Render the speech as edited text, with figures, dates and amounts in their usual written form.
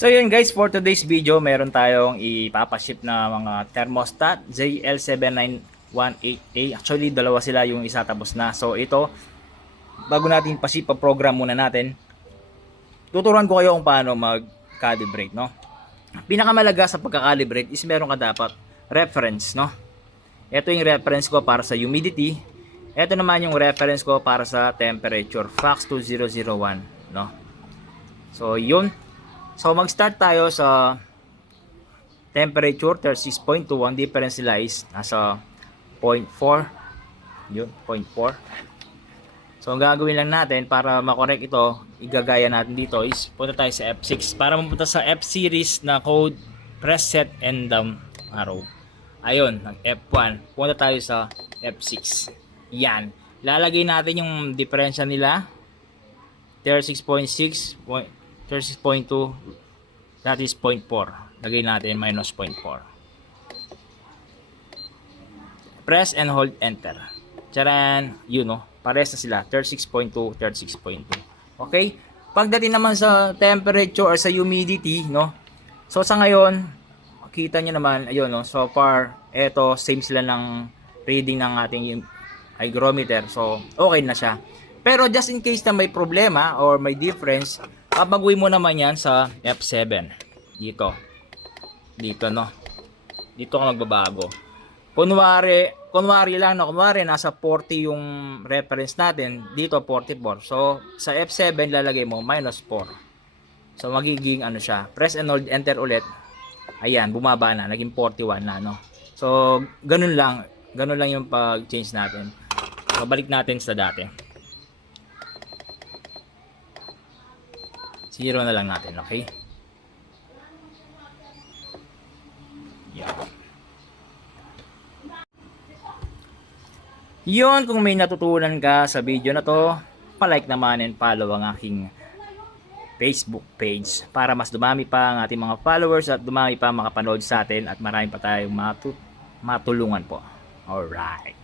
So yun guys, for today's video, meron tayong ipapaship na mga thermostat JL7918A. Actually, dalawa sila, yung isa tapos na. So ito, bago natin pa-ship, pa-program muna natin. Tuturuan ko kayo kung paano mag-calibrate, no? Pinakamalaga sa pagka-calibrate is meron ka dapat reference, no? Ito yung reference ko para sa humidity. Ito naman yung reference ko para sa temperature, FAX2001, no? So yun. So mag-start tayo sa temperature 36.2. Ang difference nila is nasa 0.4. Yun, 0.4. So ang gagawin lang natin para makorek ito, igagaya natin dito is punta tayo sa F6. Para mapunta sa F series na code, press set and down arrow. Ayun, nag F1. Punta tayo sa F6. Yan. Lalagay natin yung diferensya nila. 36.6, 36.2, that is 0.4. Lagay natin minus 0.4. Press and hold enter. Charan, yun no. Pares na sila, 36.2, 36.2. Okay? Pagdating naman sa temperature or sa humidity, no? So sa ngayon, makita nyo naman, ayun no, so far, eto, same sila ng reading ng ating hygrometer. So, okay na siya. Pero just in case na may problema or may difference, babaguhin mo naman yan sa F7. Dito. Dito, no? Dito ka magbabago. Kunwari lang, no? Kunwari, nasa 40 yung reference natin. Dito, 44. So, sa F7, lalagay mo, minus 4. So, magiging, ano siya, press and hold enter ulit. Ayan, bumaba na. Naging 41 na, no? So, ganun lang. Ganun lang yung pag-change natin. So, balik natin sa dati. 0 na lang natin, okay? Yan. Yun, kung may natutunan ka sa video na to, palike naman and follow ang aking Facebook page para mas dumami pa ang ating mga followers at dumami pa makapanood sa atin at marami pa tayong matulungan po. Alright.